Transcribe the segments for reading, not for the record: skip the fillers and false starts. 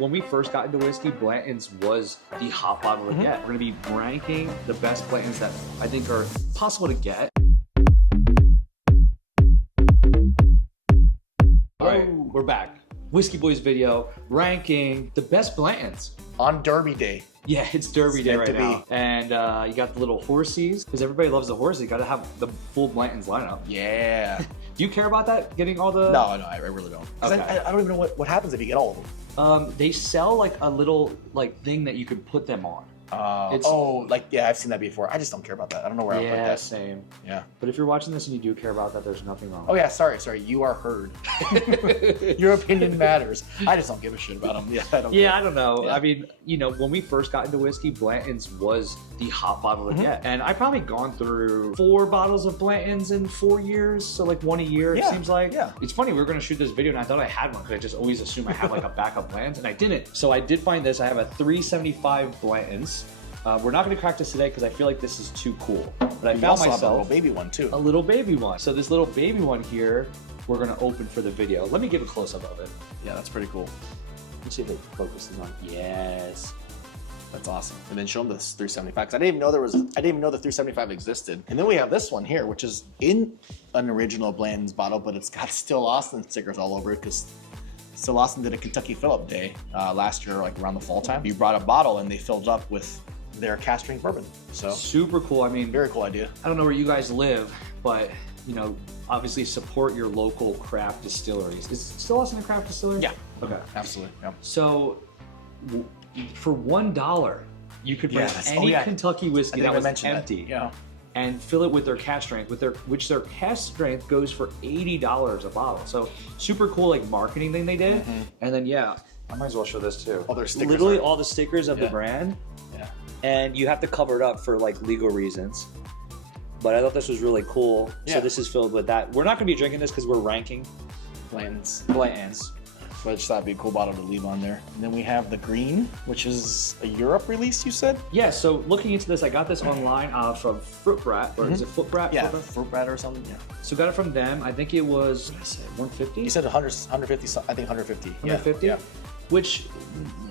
When we first got into whiskey, Blantons was the hot bottle to get. We're gonna be ranking the best Blantons that I think are possible to get. All right, we're back. Whisky Boys video ranking the best Blantons. On Derby Day. Yeah, it's Derby Day right now. And you got the little horsies, because everybody loves the horses. You gotta have the full Blantons lineup. Yeah. Do you care about that, getting all the... No, I really don't. Okay. I don't even know what happens if you get all of them. They sell like a little thing that you could put them on. Yeah, I've seen that before. I just don't care about that. I don't know where I put that. Yeah, same. Yeah. But if you're watching this and you do care about that, there's nothing wrong. Oh yeah, sorry. You are heard. Your opinion matters. I just don't give a shit about them. Yeah, I don't know. Yeah. I mean, you know, when we first got into whiskey, Blantons was the hot bottle to get. And I've probably gone through 4 bottles of Blantons in 4 years. So like 1 a year, it seems like. Yeah. It's funny, we were gonna shoot this video and I thought I had one because I just always assume I have like a backup Blantons, and I didn't. So I did find this. I have a 375 Blantons. We're not going to crack this today because I feel like this is too cool. But I found myself a little baby one too. A little baby one. So this little baby one here, we're going to open for the video. Let me give a close-up of it. Yeah, that's pretty cool. Let's see if it focuses on. Yes. That's awesome. And then show them this 375 because I didn't even know the 375 existed. And then we have this one here, which is in an original Blanton's bottle, but it's got Still Austin stickers all over it because Still Austin did a Kentucky fill-up day last year, like around the fall time. You brought a bottle and they filled up with their cast strength bourbon. So super cool. I mean, very cool idea. I don't know where you guys live, but you know, obviously support your local craft distilleries. Is Still Austin a craft distillery? Yeah. Okay. Absolutely. Yeah. So for $1, you could bring any Kentucky whiskey that was empty. And fill it with their cast strength, which their cast strength goes for $80 a bottle. So super cool, like marketing thing they did. And then I might as well show this too. All their stickers. Literally all the stickers of the brand. Yeah. And you have to cover it up for like legal reasons. But I thought this was really cool. Yeah. So this is filled with that. We're not gonna be drinking this because we're ranking Blantons. But I just thought it'd be a cool bottle to leave on there. And then we have the green, which is a Europe release, you said? Yeah, so looking into this, I got this online from Fruit Brat, or is it Foot Brat? Yeah, Fruit Brat or something, yeah. So got it from them. I think it was, what did I say, 150? You said 150, I think 150. 150? Yeah. Which,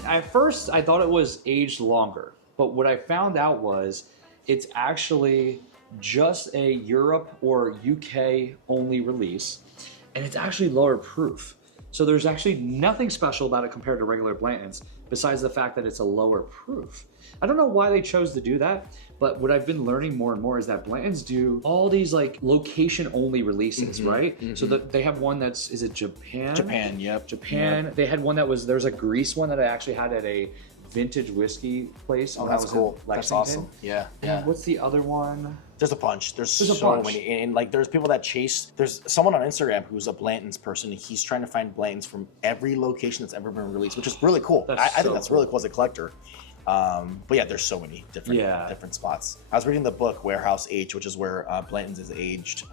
at first, I thought it was aged longer. But what I found out was, it's actually just a Europe or UK only release. And it's actually lower proof. So there's actually nothing special about it compared to regular Blantons, besides the fact that it's a lower proof. I don't know why they chose to do that, but what I've been learning more and more is that Blantons do all these like location only releases, right? So they have one that's, is it Japan? Japan, yep. Japan. Yep. They had one that was, there's a Greece one that I actually had at a vintage whiskey place. Oh, that's cool. That's awesome. Yeah. And what's the other one? There's a bunch. There's so many. And like, there's people that chase, there's someone on Instagram who's a Blantons person. And he's trying to find Blantons from every location that's ever been released, which is really cool. I think that's really cool as a collector. But yeah, there's so many different spots. I was reading the book Warehouse Aged, which is where Blantons is aged.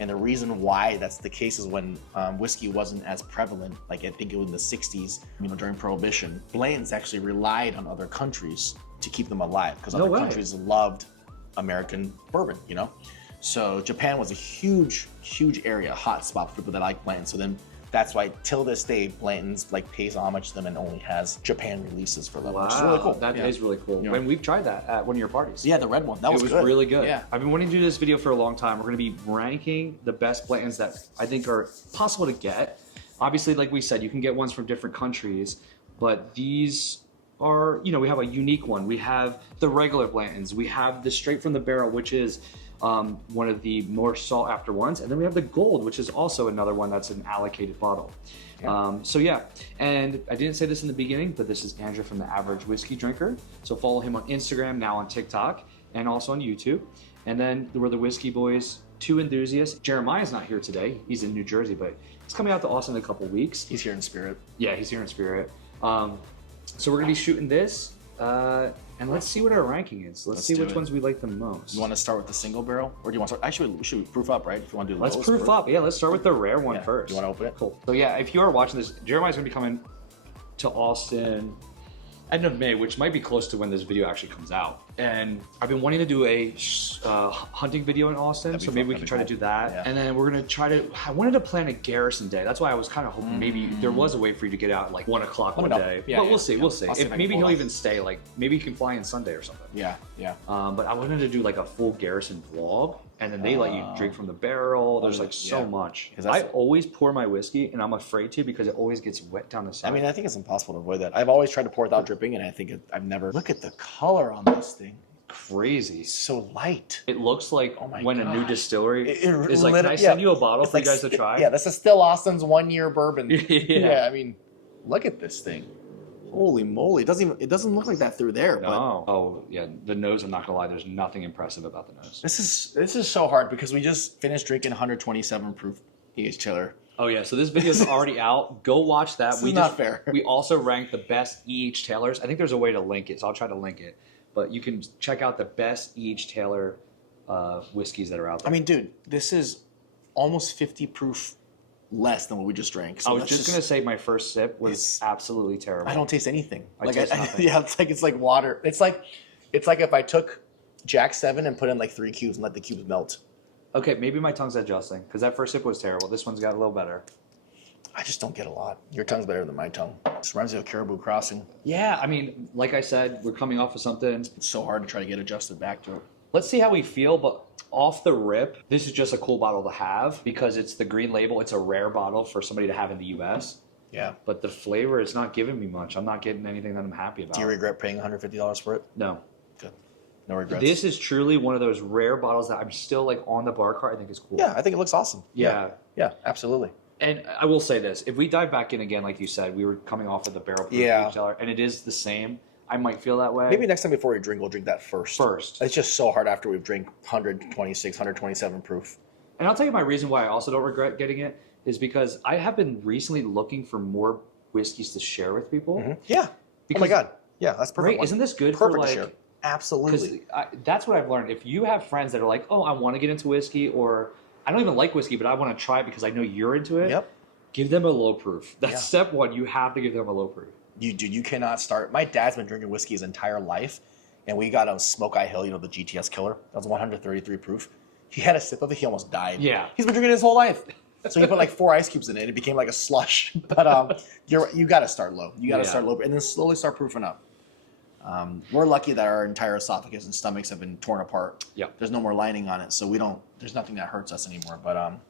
And the reason why that's the case is when whiskey wasn't as prevalent, like I think it was in the 60s, you know, during Prohibition, Blantons actually relied on other countries to keep them alive because other countries loved American bourbon, you know? So Japan was a huge area, hot spot for people that like Blantons. So then that's why till this day, Blantons like pays homage to them and only has Japan releases for them, which is really cool. That is really cool. Yeah. And we've tried that at one of your parties. Yeah, the red one. That was good. It was really good. Yeah. I've been wanting to do this video for a long time. We're gonna be ranking the best Blantons that I think are possible to get. Obviously, like we said, you can get ones from different countries, but these are, you know, we have a unique one. We have the regular Blantons. We have the straight from the barrel, which is one of the more sought after ones. And then we have the gold, which is also another one that's an allocated bottle. Yeah. And I didn't say this in the beginning, but this is Andrew from The Average Whiskey Drinker. So follow him on Instagram, now on TikTok, and also on YouTube. And then we're the Whisky Boys, 2 enthusiasts. Jeremiah's not here today. He's in New Jersey, but he's coming out to Austin in a couple weeks. He's here in spirit. Yeah, he's here in spirit. So we're gonna be shooting this. And let's see what our ranking is. Let's see which ones we like the most. You want to start with the single barrel? Or do you want to start? Actually, we should proof up, right? If you want to do the Let's proof up. Yeah, let's start with the rare one first. Do you want to open it? Cool. So yeah, if you are watching this, Jeremiah's going to be coming to Austin end of May, which might be close to when this video actually comes out. And I've been wanting to do a hunting video in Austin, so maybe we can try to do that. Yeah. And then we're gonna try to. I wanted to plan a Garrison day. That's why I was kind of hoping maybe there was a way for you to get out at like 1 o'clock one day. Yeah, but we'll see. We'll see. Maybe he'll even stay. Like maybe he can fly in Sunday or something. Yeah, yeah. But I wanted to do like a full Garrison vlog. And then they let you drink from the barrel. There's like so much. I always pour my whiskey, and I'm afraid to because it always gets wet down the side. I mean, I think it's impossible to avoid that. I've always tried to pour without dripping, and I think I've never. Look at the color on this thing. Crazy. It's so light. It looks like when a new distillery is like, can I send you a bottle for you guys to try? Yeah, this is still Austin's 1 year bourbon. Yeah, I mean, look at this thing. Holy moly! It doesn't look like that through there. No. But oh yeah, the nose. I'm not gonna lie. There's nothing impressive about the nose. This is so hard because we just finished drinking 127 proof E.H. Taylor. Oh yeah, so this video is already out. Go watch that. This is not fair. We also ranked the best E.H. Taylors. I think there's a way to link it, so I'll try to link it. But you can check out the best E.H. Taylor whiskeys that are out there. I mean, dude, this is almost 50 proof. Less than what we just drank. So I was just gonna say my first sip was absolutely terrible. I don't taste anything. I taste nothing. Yeah, it's like water. It's like if I took Jack 7 and put in like 3 cubes and let the cubes melt. Okay, maybe my tongue's adjusting because that first sip was terrible. This one's got a little better. I just don't get a lot. Your tongue's better than my tongue. This reminds me of Caribou Crossing. Yeah, I mean, like I said, we're coming off of something. It's so hard to try to get adjusted back to it. Let's see how we feel, but off the rip, this is just a cool bottle to have because it's the green label. It's a rare bottle for somebody to have in the U.S. Yeah. But the flavor is not giving me much. I'm not getting anything that I'm happy about. Do you regret paying $150 for it? No. Good. No regrets. This is truly one of those rare bottles that I'm still like on the bar cart. I think is cool. Yeah, I think it looks awesome. Yeah. Yeah, absolutely. And I will say this. If we dive back in again, like you said, we were coming off of the barrel proof cellar, and it is the same. I might feel that way. Maybe next time before we drink, we'll drink that first. First. It's just so hard after we've drank 126, 127 proof. And I'll tell you my reason why I also don't regret getting it is because I have been recently looking for more whiskeys to share with people. Mm-hmm. Yeah. Because, oh my God. Yeah, that's perfect. Right? Isn't this good perfect for like... to share. Absolutely. That's what I've learned. If you have friends that are like, oh, I want to get into whiskey, or I don't even like whiskey, but I want to try it because I know you're into it. Yep. Give them a low proof. That's step one. You have to give them a low proof. You cannot start. My dad's been drinking whiskey his entire life, and we got on Smoke Eye Hill, the GTS killer. That was 133 proof. He had a sip of it. He almost died. Yeah. He's been drinking his whole life. So he put like 4 ice cubes in it, and it became like a slush. But you got to start low. You got to start low, and then slowly start proofing up. We're lucky that our entire esophagus and stomachs have been torn apart. Yeah. There's no more lining on it, so there's nothing that hurts us anymore. But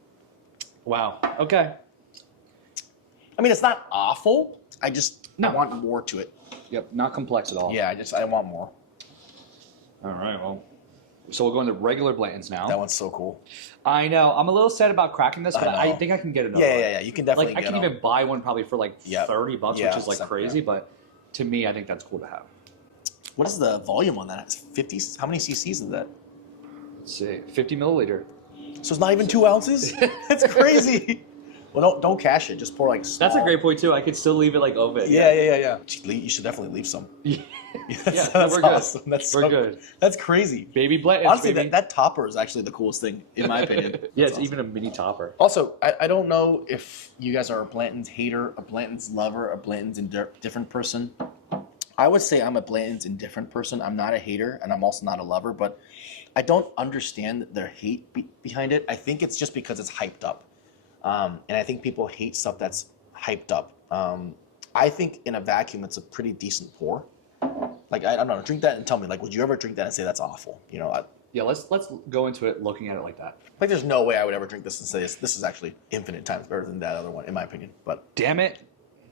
wow. Okay. I mean, it's not awful. I want more to it. Yep, not complex at all. Yeah, I want more. All right, well, so we'll go into regular Blantons now. That one's so cool. I know. I'm a little sad about cracking this, but I think I can get another one. Yeah. You can definitely I can even buy one probably for like $30, which is like crazy, yeah. But to me, I think that's cool to have. What is the volume on that? It's 50. How many cc's is that? Let's see, 50 milliliter. So it's not even 2 ounces? That's crazy. Well, don't cash it. Just pour like small. That's a great point too. I could still leave it like open. Yeah. You should definitely leave some. That's we're awesome. Good. That's we're good. That's crazy. Baby Blanton. Honestly, that topper is actually the coolest thing in my opinion. Yeah, it's awesome. Even a mini topper. Also, I don't know if you guys are a Blanton's hater, a Blanton's lover, a Blanton's indifferent person. I would say I'm a Blanton's indifferent person. I'm not a hater, and I'm also not a lover, but I don't understand their hate behind it. I think it's just because it's hyped up. And I think people hate stuff that's hyped up. I think in a vacuum, it's a pretty decent pour. Like, I don't know, drink that and tell me, like, would you ever drink that and say that's awful? Yeah, let's go into it looking at it like that. Like, there's no way I would ever drink this and say this is actually infinite times better than that other one, in my opinion. But damn it,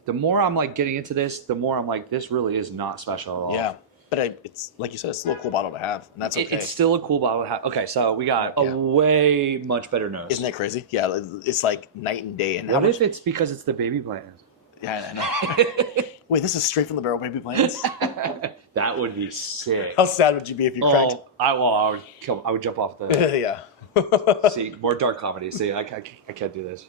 the more I'm like getting into this, the more I'm like, this really is not special at all. Yeah. But it's like you said, it's still a cool bottle to have, and that's okay. It's still a cool bottle to have. Okay, so we got a way much better nose. Isn't that crazy? Yeah, it's like night and day. And what if it's because it's the baby Blanton? Yeah, I know. Wait, this is straight from the barrel baby Blantons? That would be sick. How sad would you be if you cracked? I would jump off the. Yeah. See, more dark comedy. See, I can't do this.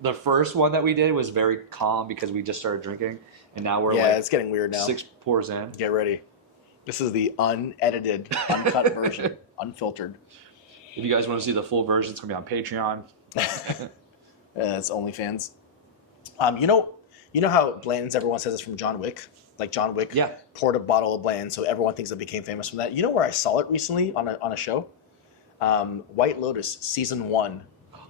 The first one that we did was very calm because we just started drinking, and now we're it's getting weird now. 6 pours in. Get ready. This is the unedited, uncut version, unfiltered. If you guys want to see the full version, it's gonna be on Patreon. It's OnlyFans. You know how Blanton's, everyone says it's from John Wick? Like John Wick poured a bottle of Blanton, so everyone thinks it became famous from that. You know where I saw it recently on a show? White Lotus, season 1.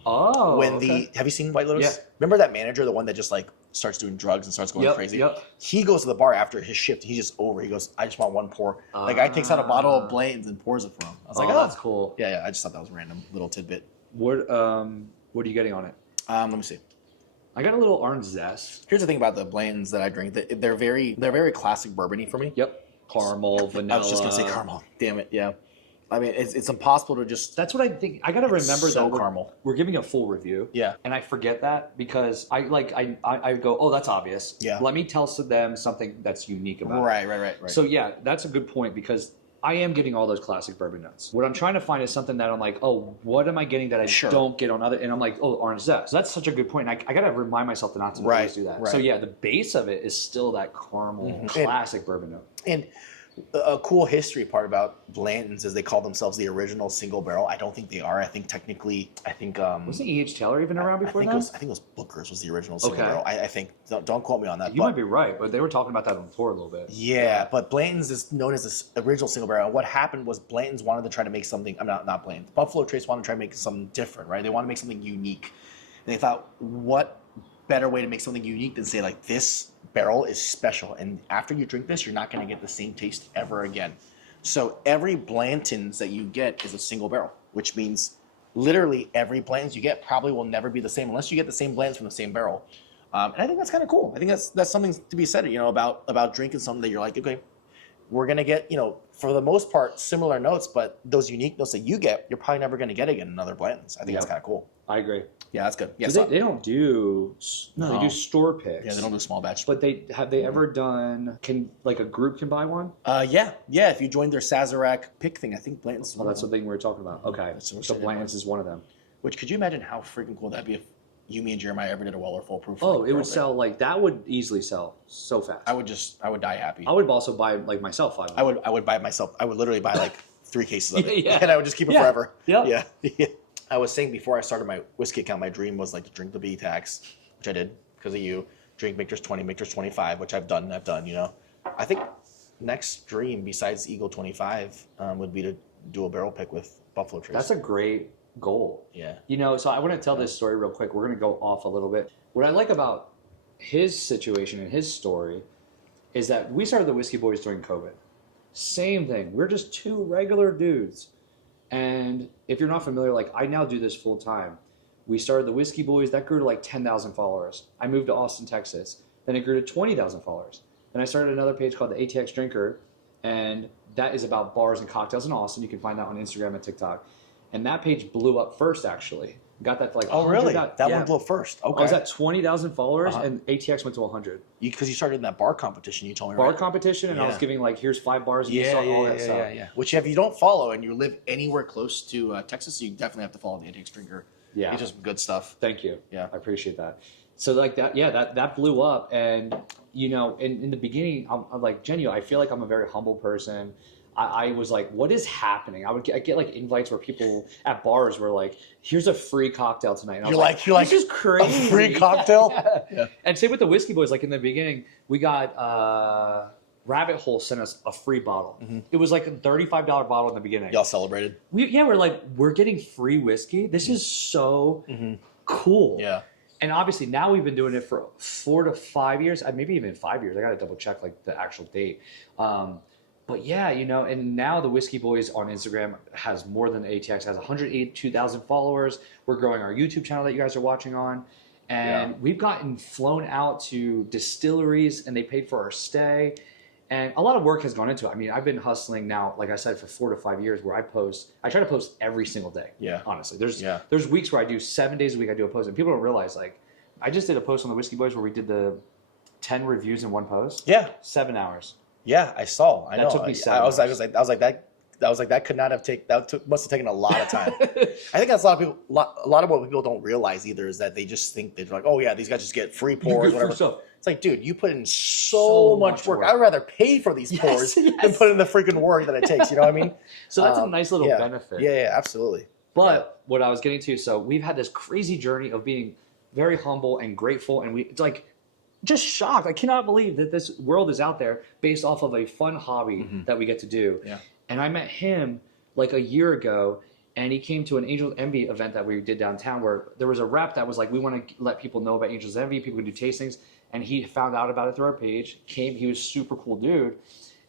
Oh, when have you seen White Lotus? Yeah. Remember that manager, the one that just like starts doing drugs and starts going crazy? Yep. He goes to the bar after his shift. He's just over. He goes, I just want one pour. The guy takes out a bottle of Blantons and pours it for him. I was like, oh, that's cool. Yeah. I just thought that was a random little tidbit. What are you getting on it? Let me see. I got a little orange zest. Here's the thing about the Blantons that I drink. They're very classic bourbon-y for me. Yep. Caramel, vanilla. I was just gonna say caramel. Damn it. Yeah. I mean, it's impossible to just. That's what I think. I gotta remember that caramel. We're giving a full review. Yeah. And I forget that because I go, oh, that's obvious. Yeah. Let me tell them something that's unique about it. Right. So yeah, that's a good point because I am getting all those classic bourbon notes. What I'm trying to find is something that I'm like, oh, what am I getting that I don't get on other? And I'm like, oh, orange zest. So that's such a good point. And I gotta remind myself to not to always do that. Right. So yeah, the base of it is still that caramel classic bourbon note. And a cool history part about Blantons is they call themselves the original single barrel. I don't think they are. I think technically, wasn't E.H. Taylor even around before that? I think it was Booker's was the original single barrel. I think. Don't quote me on that. You might be right, but they were talking about that on the tour a little bit. Yeah, but Blanton's is known as this original single barrel. And what happened was Blanton's wanted to try to make something. I'm not Blanton. Buffalo Trace wanted to try to make something different, right? They wanted to make something unique, and they thought, what better way to make something unique than say like this barrel is special, and after you drink this, you're not going to get the same taste ever again. So every Blanton's that you get is a single barrel, which means literally every Blanton's you get probably will never be the same unless you get the same Blanton's from the same barrel. And I think that's kind of cool. I think that's something to be said, about drinking something that you're like, okay, we're going to get, for the most part, similar notes, but those unique notes that you get, you're probably never going to get again in other Blanton's. I think that's kind of cool. I agree. Yeah, that's good. Yeah, so they don't do they do store picks. Yeah, they don't do small batch. But have they ever done a group can buy one? Yeah. If you join their Sazerac pick thing, I think Blanton's. Oh, that's the thing we were talking about. Okay, so Blanton's is one of them. Which could you imagine how freaking cool that'd be if you, me, and Jeremiah ever did a Weller full proof? Oh, it would sell that would easily sell so fast. I would die happy. I would also buy myself 5. I would buy myself. I would literally buy 3 cases of it, and I would just keep it forever. Yeah. I was saying before I started my whiskey account, my dream was to drink the B-Tax, which I did because of you. Drink Michter's 20, Michter's 25, which I've done. I think next dream besides Eagle 25 would be to do a barrel pick with Buffalo Trace. That's a great goal. Yeah. So I want to tell this story real quick. We're going to go off a little bit. What I like about his situation and his story is that we started the Whisky Boys during COVID. Same thing. We're just 2 regular dudes. And if you're not familiar, I now do this full time. We started the Whisky Boys. That grew to 10,000 followers. I moved to Austin, Texas. Then it grew to 20,000 followers. Then I started another page called the ATX Drinker, and that is about bars and cocktails in Austin. You can find that on Instagram and TikTok. And that page blew up first, actually. Got that to oh, really? That one blew up first. Okay. I was at 20,000 followers, and ATX went to 100. Because you started in that bar competition, you told me, Bar competition, and I was giving, here's 5 bars, and you saw all that stuff. Yeah. Which, if you don't follow and you live anywhere close to Texas, you definitely have to follow the ATX Drinker. Yeah. It's just good stuff. Thank you. Yeah. I appreciate that. So, that blew up, and, in the beginning, I'm like, Jenny, I feel like I'm a very humble person. I was like, what is happening? I get invites where people at bars were like, here's a free cocktail tonight. And you're like, this is crazy. A free cocktail? Yeah. And same with the Whisky Boys. In the beginning, we got Rabbit Hole sent us a free bottle. Mm-hmm. It was a $35 bottle in the beginning. Y'all celebrated? We're getting free whiskey. This is so cool. Yeah. And obviously now we've been doing it for 4 to 5 years, maybe even 5 years. I got to double check the actual date. But yeah, and now the Whisky Boys on Instagram has more than the ATX, has 182,000 followers. We're growing our YouTube channel that you guys are watching on. And we've gotten flown out to distilleries, and they paid for our stay. And a lot of work has gone into it. I mean, I've been hustling now, like I said, for 4 to 5 years where I try to post every single day. Yeah. Honestly. There's weeks where I do 7 days a week I do a post. And people don't realize, I just did a post on the Whisky Boys where we did the 10 reviews in one post. Yeah. 7 hours. Yeah, I saw. That took me 7 hours. I was like that could not have must have taken a lot of time. I think that's a lot of people. A lot of what people don't realize either is that they just think they're like, oh yeah, these guys just get free pours, whatever. It's like, dude, you put in so much work. I'd rather pay for these pours than put in the freaking work that it takes. You know what I mean? So that's a nice little benefit. Yeah, absolutely. But what I was getting to, so we've had this crazy journey of being very humble and grateful, and just shocked. I cannot believe that this world is out there based off of a fun hobby that we get to do. Yeah. And I met him like a year ago, and he came to an Angels Envy event that we did downtown where there was a rep that was like, we want to let people know about Angels Envy. People can do tastings. And he found out about it through our page. He was a super cool dude.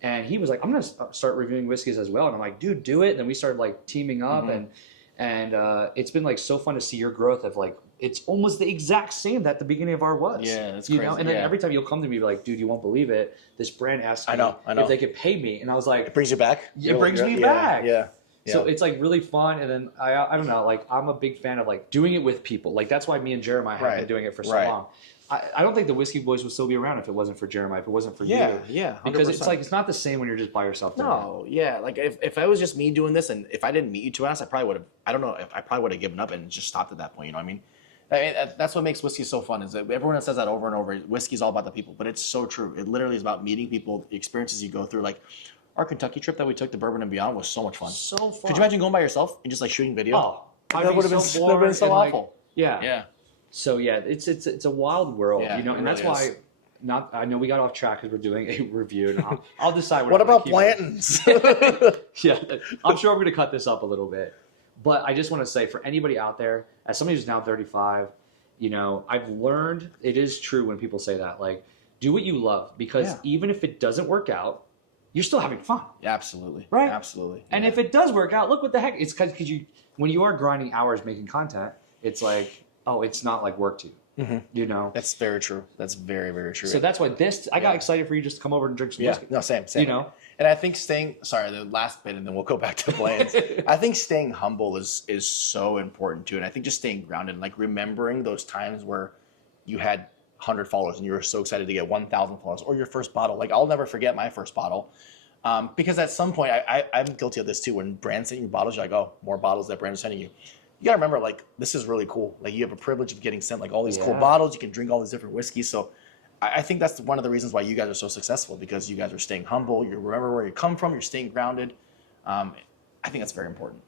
And he was like, I'm going to start reviewing whiskeys as well. And I'm like, dude, do it. And then we started like teaming up. And it's been like so fun to see your growth of like, it's almost the exact same that the beginning of our was. Yeah, that's crazy. crazy. And then every time you'll come to me, like, dude, you won't believe it. This brand asked me if they could pay me. And I was like, it brings you back? It brings me back. Yeah. So it's like really fun, and then I don't know, like I'm a big fan of like doing it with people. Like that's why me and Jeremiah have been doing it for so long. I don't think the Whiskey Boys would still be around if it wasn't for Jeremiah, if it wasn't for you. Yeah, 100%. Because it's like it's not the same when you're just by yourself doing it. Yeah. Like if I was just me doing this, and if I didn't meet you two us, I probably would have. I don't know if I probably would have given up and just stopped at that point. You know what I mean? That's what makes whiskey so fun. Is that everyone says that over and over. Whiskey's all about the people, but it's so true. It literally is about meeting people, the experiences you go through. Like our Kentucky trip that we took to Bourbon and Beyond was so much fun. So fun. Could you imagine going by yourself and just like shooting video? Oh, that would have been so awful. Like, yeah. So yeah, it's a wild world, you know, and that's why. I know we got off track because we're doing a review, and I'll decide. What about Blantons? Yeah, I'm sure I'm going to cut this up a little bit, but I just want to say for anybody out there, as somebody who's now 35, you know, I've learned it is true when people say that, like, do what you love, because even if it doesn't work out, you're still having fun. Absolutely. Right? Absolutely. And if it does work out, look what the heck. It's because when you are grinding hours making content, it's like, oh, it's not like work to you. You know? That's very true. That's very, very true. So that's why I got excited for you just to come over and drink some whiskey. No, same. You know? And I think the last bit, and then we'll go back to Blantons. I think staying humble is so important too. And I think just staying grounded, and like remembering those times where you had 100 followers and you were so excited to get 1,000 followers, or your first bottle. Like I'll never forget my first bottle. Because at some point, I'm guilty of this too. When brands send you bottles, you're like, oh, more bottles that brand is sending you. You gotta remember, like, this is really cool. Like, you have a privilege of getting sent like all these cool bottles. You can drink all these different whiskeys. So I think that's one of the reasons why you guys are so successful, because you guys are staying humble. You remember where you come from. You're staying grounded. I think that's very important.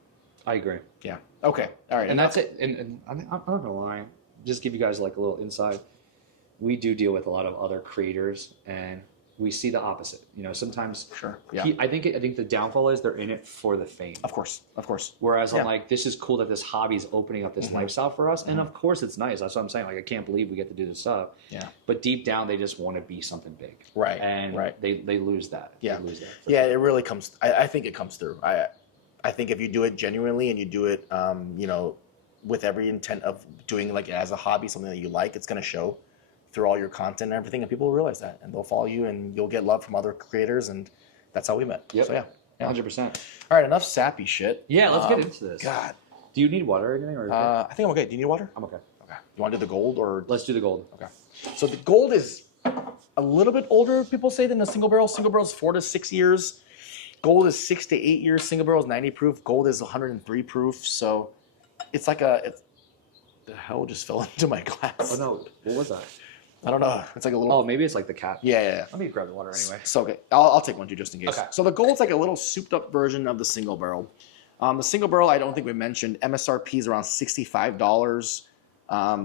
I agree. Yeah. Okay. All right. And that's it. And I'm not gonna lie, just give you guys like a little insight. We do deal with a lot of other creators, and we see the opposite. You know, sometimes. Sure. Yeah. I think the downfall is they're in it for the fame. Of course. Whereas I'm like, this is cool that this hobby is opening up this lifestyle for us, and of course it's nice. That's what I'm saying. Like, I can't believe we get to do this stuff. Yeah. But deep down, they just want to be something big. Right. And they lose that. Yeah. They lose that it really comes. I think it comes through. I think if you do it genuinely and you do it, you know, with every intent of doing like as a hobby, something that you like, it's going to show through all your content and everything, and people will realize that, and they'll follow you, and you'll get love from other creators, and that's how we met. Yep. So yeah. 100%. All right, enough sappy shit. Yeah, let's get into this. God. Do you need water or anything? Or I think I'm okay. Do you need water? I'm okay. Okay. You want to do the gold or? Let's do the gold. Okay. So the gold is a little bit older, people say, than the single barrel. Single barrel is 4 to 6 years. Gold is 6 to 8 years. Single barrel is 90 proof. Gold is 103 proof. So it's like the hell just fell into my glass. Oh no, what was that? I don't know. It's like a little. Oh, maybe it's like the cap. Yeah. Let me grab the water anyway. So okay, I'll take one too just in case. Okay. So the gold's like a little souped up version of the single barrel. The single barrel, I don't think we mentioned. MSRP is around $65.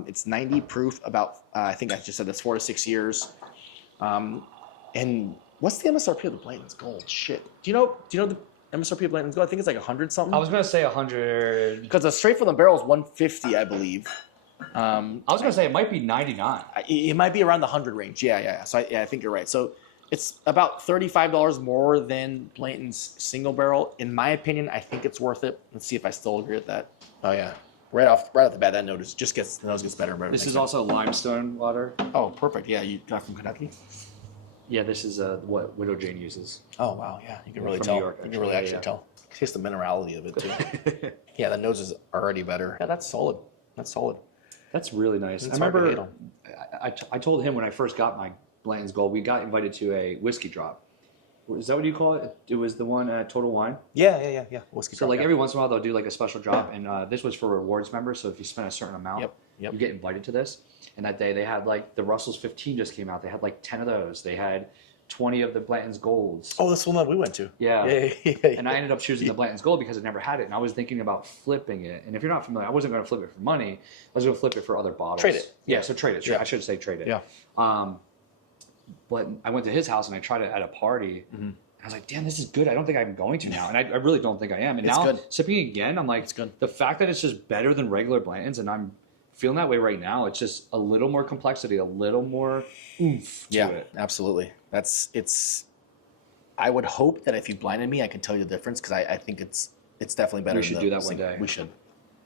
It's 90 proof. About I think I just said that's 4 to 6 years. And what's the MSRP of the Blantons Gold? Shit. Do you know the MSRP of Blantons Gold? I think it's like 100 something. I was gonna say 100 because the straight from the barrel is 150, I believe. I was gonna say it might be 99. It might be around the 100 range. Yeah. So I think you're right. So it's about $35 more than Blanton's single barrel. In my opinion, I think it's worth it. Let's see if I still agree with that. Oh yeah, right off the bat, that nose gets better and better. This is also limestone water. Oh, perfect. Yeah, you got from Kentucky. Yeah, this is what Widow Jane uses. Oh wow, yeah, you can really from tell. New York, you can really actually tell. Taste the minerality of it too. Yeah, the nose is already better. Yeah, that's solid. That's really nice. I remember I told him when I first got my Blanton's Gold, we got invited to a whiskey drop. Is that what you call it? It was the one at Total Wine? Yeah. Whiskey so drop. Like every once in a while they'll do like a special drop, and this was for rewards members. So if you spend a certain amount, you get invited to this. And that day they had like the Russell's 15 just came out. They had like 10 of those. They had 20 of the Blanton's Golds. Oh, that's the one that we went to. Yeah. And I ended up choosing the Blanton's Gold because I never had it. And I was thinking about flipping it. And if you're not familiar, I wasn't going to flip it for money. I was going to flip it for other bottles. Trade it. Yeah, so trade it. I should say trade it. Yeah. But I went to his house and I tried it at a party. Mm-hmm. I was like, damn, this is good. I don't think I'm going to now. And I really don't think I am. And it's now good. sipping again, I'm like, it's good. The fact that it's just better than regular Blantons, and I'm feeling that way right now. It's just a little more complexity, a little more oomph to it. Absolutely. I would hope that if you blinded me, I can tell you the difference, because I think it's definitely better. We should do that one day. We should.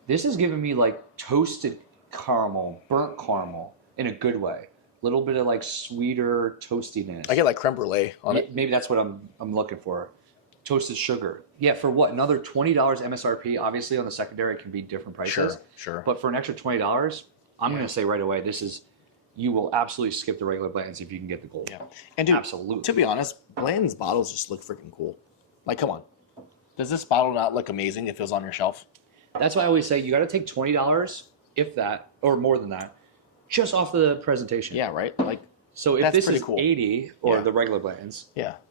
This is giving me like toasted caramel, burnt caramel in a good way. A little bit of like sweeter toastiness. I get like creme brulee on it. Maybe that's what I'm looking for. Toasted sugar. Yeah, for what? Another $20 MSRP. Obviously, on the secondary, it can be different prices. Sure. But for an extra $20, I'm going to say right away, you will absolutely skip the regular Blantons if you can get the gold. Yeah. And dude, absolutely. To be honest, Blanton's bottles just look freaking cool. Like, come on. Does this bottle not look amazing if it was on your shelf? That's why I always say you got to take $20, if that, or more than that, just off the presentation. Yeah, right? Like, so if this is cool. 80 or the regular Blantons,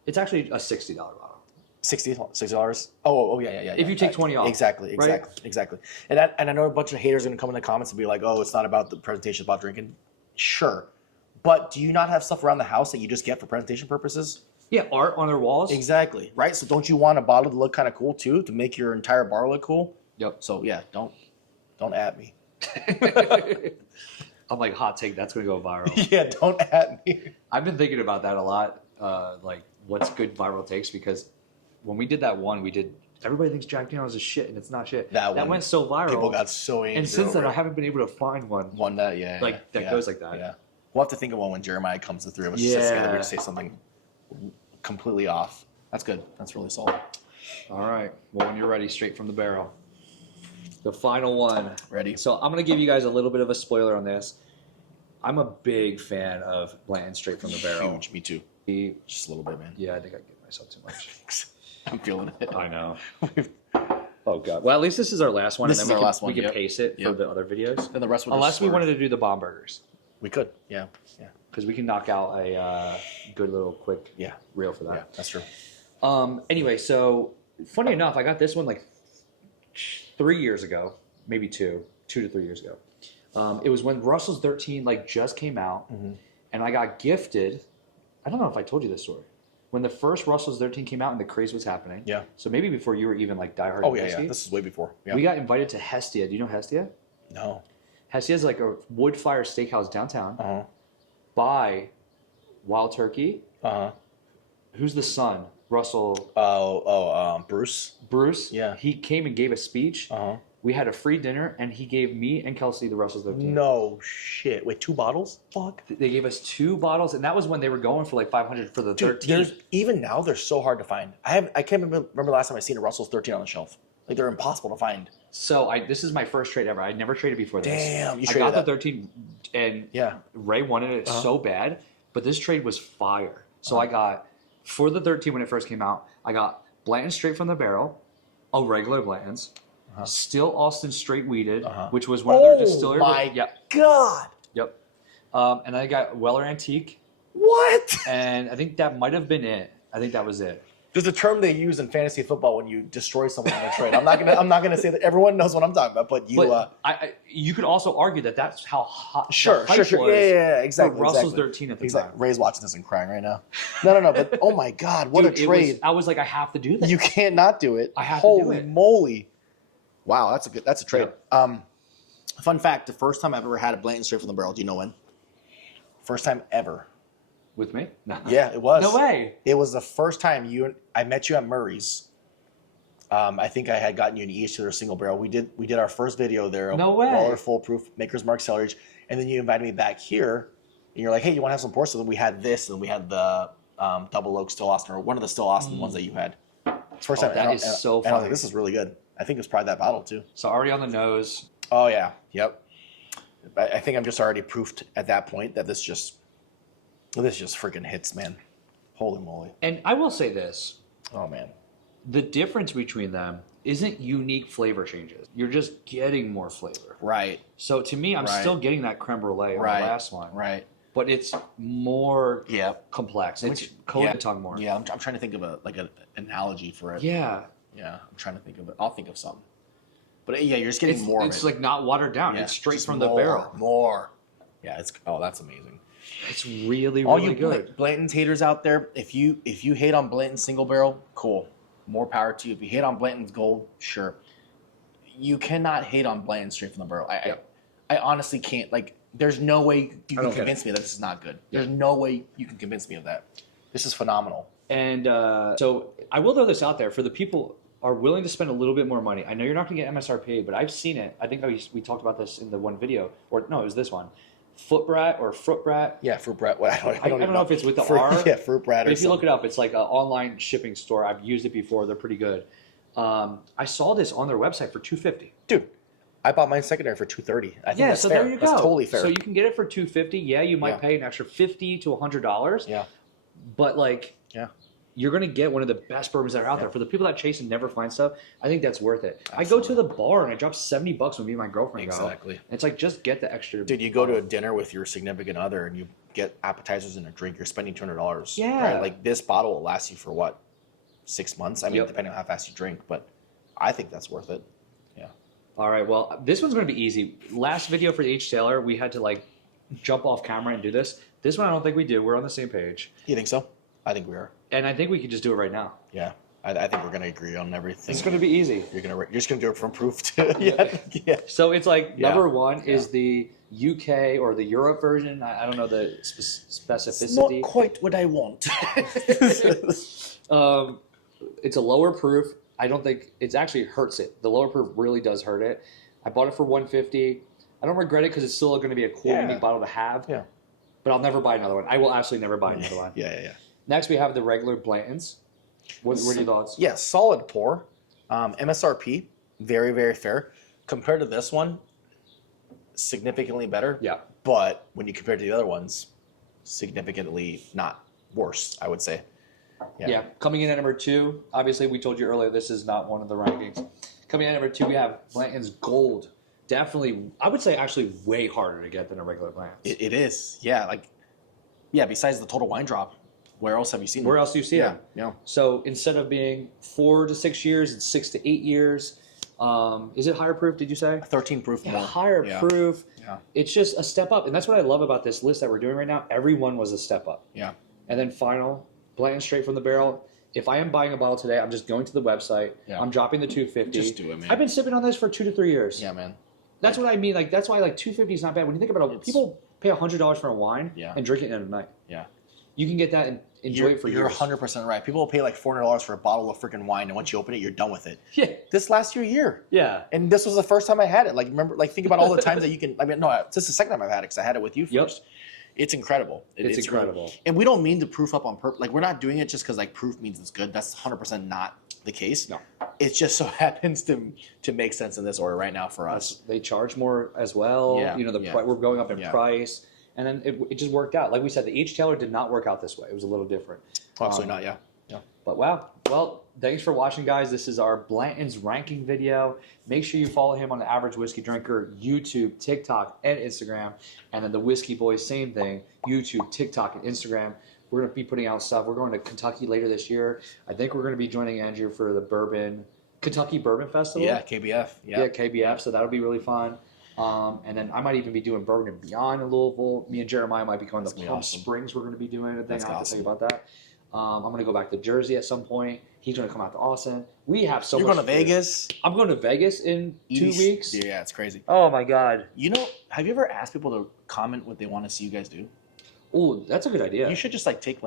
it's actually a $60 bottle. $60? Oh, yeah. If you take 20 off. Exactly. And I know a bunch of haters are going to come in the comments and be like, oh, it's not about the presentation, it's about drinking. Sure. But do you not have stuff around the house that you just get for presentation purposes? Yeah, art on their walls. Exactly. Right? So don't you want a bottle to look kind of cool too, to make your entire bar look cool? Yep. So yeah, don't at me. I'm like, hot take, that's going to go viral. Yeah, don't at me. I've been thinking about that a lot, like what's good viral takes, because when we did that one, everybody thinks Jack Daniels is shit, and it's not shit. That went so viral. People got so angry. And since then, I haven't been able to find one. One that, goes like that. Yeah. We'll have to think of one when Jeremiah comes to 3 of us. Together to say something completely off. That's good. That's really solid. All right. Well, when you're ready, straight from the barrel. The final one. Ready. So I'm going to give you guys a little bit of a spoiler on this. I'm a big fan of Blanton straight from the barrel. Huge. Me too. Just a little bit, man. Yeah, I think I give myself too much. I'm feeling it. I know. Oh, God. Well, at least this is our last one. This is our last one. We can pace it for the other videos. And the rest would Unless we wanted to do the bomb burgers. We could. Yeah. Because we can knock out a good little quick reel for that. Yeah, that's true. Anyway, so funny enough, I got this one like 3 years ago, maybe 2 to 3 years ago. It was when Russell's 13 like just came out, and I got gifted. I don't know if I told you this story. When the first Russell's 13 came out and the craze was happening. Yeah. So maybe before you were even like diehard. Oh yeah. This is way before. Yeah. We got invited to Hestia. Do you know Hestia? No. Hestia is like a wood fire steakhouse downtown. By Wild Turkey. Who's the son? Russell. Bruce. Bruce. Yeah. He came and gave a speech. We had a free dinner, and he gave me and Kelsey the Russell's 13. No shit. Wait, 2 bottles? Fuck. They gave us 2 bottles, and that was when they were going for like 500 for the 13. Even now, they're so hard to find. I can't remember last time I seen a Russell's 13 on the shelf. Like, they're impossible to find. So this is my first trade ever. I'd never traded before this. Damn, you I traded got the 13, and Ray wanted it so bad, but this trade was fire. So I got, for the 13 when it first came out, I got Blanton straight from the barrel, a regular Blanton's, Still Austin straight weeded, which was one of their distillery. Oh my God. Yep. And I got Weller Antique. What? And I think that might have been it. I think that was it. There's a term they use in fantasy football when you destroy someone in a trade. I'm not gonna say that everyone knows what I'm talking about, but you. You could also argue that that's how hot. Sure. Yeah, exactly. Russell's 13 at the time. Ray's watching this and crying right now. No. But oh my God, what a trade! I was like, I have to do this. You can't not do it. I have to do it. Holy moly! Wow, that's a trade. Yep. Fun fact: the first time I've ever had a Blanton straight from the barrel. Do you know when? First time ever. With me? No. Yeah, it was. No way. It was the first time I met you at Murray's. I think I had gotten you an each to their single barrel. We did our first video there. No way. Waller Full Proof, Maker's Mark Celery, and then you invited me back here, and you're like, hey, you want to have some porcelain? We had this, and we had the Double Oak Still Austin, or one of the Still Austin ones that you had. It's first time. That is so funny. I was like, this is really good. I think it was probably that bottle too. So already on the nose. Oh yeah. Yep. I think I'm just already proofed at that point that this just freaking hits, man. Holy moly. And I will say this. Oh, man. The difference between them isn't unique flavor changes. You're just getting more flavor. Right. So to me, I'm still getting that creme brulee on the last one. Right. But it's more complex. It's coating the tongue more. Yeah, I'm trying to think of an analogy for it. Yeah. Yeah, I'm trying to think of it. I'll think of something. But yeah, you're just getting more of it. It's like not watered down. It's straight from the barrel. More. Yeah, that's amazing. It's really, All really you good. Blanton's haters out there, if you hate on Blanton's single barrel, cool. More power to you. If you hate on Blanton's gold, sure. You cannot hate on Blanton straight from the barrel. I honestly can't. Like, there's no way you can convince me that this is not good. There's no way you can convince me of that. This is phenomenal. And so I will throw this out there for the people are willing to spend a little bit more money. I know you're not going to get MSRP, but I've seen it. I think we talked about this in the one video, or no, it was this one. Footbrat or Fruitbrat. Yeah, Fruitbrat. Well, I don't know if it's with the R. Yeah, Fruitbrat. But if you look it up, it's like an online shipping store. I've used it before. They're pretty good. I saw this on their website for $250. Dude, I bought mine secondary for $230. I think that's so fair. there you go. That's totally fair. So you can get it for $250. Yeah, you might pay an extra $50 to $100. Yeah. But like, you're going to get one of the best bourbons that are out there. For the people that chase and never find stuff, I think that's worth it. Absolutely. I go to the bar and I drop $70 when me and my girlfriend go. Exactly. And it's like, just get the extra. Dude, you go to a dinner with your significant other and you get appetizers and a drink, you're spending $200. Yeah. Right? Like, this bottle will last you for what? 6 months? I mean, depending on how fast you drink, but I think that's worth it. Yeah. All right. Well, this one's going to be easy. Last video for the H. Taylor, we had to like jump off camera and do this. This one, I don't think we do. We're on the same page. You think so? I think we are. And I think we could just do it right now. Yeah. I think we're going to agree on everything. It's going to be easy. You're just going to do it from proof to yeah. So it's like number one is the UK or the Europe version. I don't know the specificity. It's not quite what I want. It's a lower proof. I don't think it actually hurts it. The lower proof really does hurt it. I bought it for $150. I don't regret it because it's still going to be a cool, unique bottle to have. Yeah. But I'll never buy another one. I will absolutely never buy another one. Yeah. Next, we have the regular Blantons. What are your thoughts? Yeah, solid pour. MSRP, very, very fair. Compared to this one, significantly better. Yeah. But when you compare to the other ones, significantly not worse, I would say. Yeah. Coming in at number 2, obviously we told you earlier this is not one of the rankings. Coming in at number 2, we have Blanton's Gold. Definitely, I would say actually way harder to get than a regular Blanton's. It is. Yeah, besides the Total Wine Drop, where else have you seen Where else do you see them? Yeah. So instead of being 4 to 6 years, it's 6 to 8 years. Is it higher proof, did you say? 13 proof more. Higher proof. Yeah. It's just a step up. And that's what I love about this list that we're doing right now. Everyone was a step up. Yeah. And then final, Blanton straight from the barrel. If I am buying a bottle today, I'm just going to the website. Yeah. I'm dropping the $250. Just do it, man. I've been sipping on this for 2 to 3 years. Yeah, man. That's what I mean. Like, that's why like $250 is not bad. When you think about it, people pay $100 for a wine and drink it in a night. Yeah. You can get that and enjoy it for years. You're 100% right. People will pay like $400 for a bottle of freaking wine, and once you open it, you're done with it. Yeah. This lasts you a year. Yeah. And this was the first time I had it. Like, remember, like, think about all the times that you can. I mean, no, this is the second time I've had it because I had it with you first. It's incredible. It's incredible. Really, and we don't mean to proof up on purpose. Like, we're not doing it just because like proof means it's good. That's 100% not the case. No. It just so happens to make sense in this order right now for us. They charge more as well. Yeah. You know, we're going up in price. And then it just worked out. Like we said, the H. Taylor did not work out this way. It was a little different. Absolutely not, yeah. But wow. Well, thanks for watching, guys. This is our Blanton's ranking video. Make sure you follow him on the Average Whiskey Drinker, YouTube, TikTok, and Instagram. And then the Whisky Boys, same thing, YouTube, TikTok, and Instagram. We're going to be putting out stuff. We're going to Kentucky later this year. I think we're going to be joining Andrew for the Kentucky Bourbon Festival. Yeah, KBF. Yeah, KBF. So that'll be really fun. And then I might even be doing Bourbon and Beyond in Louisville. Me and Jeremiah might be going to Palm Springs. We're going to be doing a thing. I'll have to tell you about that. I'm going to go back to Jersey at some point. He's going to come out to Austin. We have so much. You're going to Vegas? I'm going to Vegas in 2 weeks. Yeah, it's crazy. Oh, my God. You know, have you ever asked people to comment what they want to see you guys do? Oh, that's a good idea. You should just like take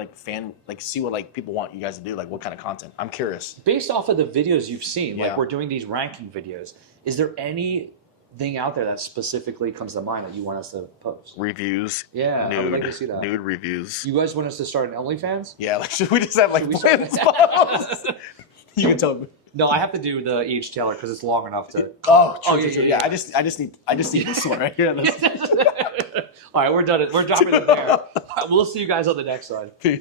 see what like people want you guys to do, like what kind of content. I'm curious. Based off of the videos you've seen, like we're doing these ranking videos, is there anything out there that specifically comes to mind that you want us to post? Reviews. Yeah, I would like to see that. Nude reviews. You guys want us to start an OnlyFans? Yeah, like should we just have like Blantons bottles? You can tell me. No, I have to do the H. Taylor because it's long enough to. True. Yeah, I just need this one right here. All right, we're done. We're dropping it there. We'll see you guys on the next one. Peace.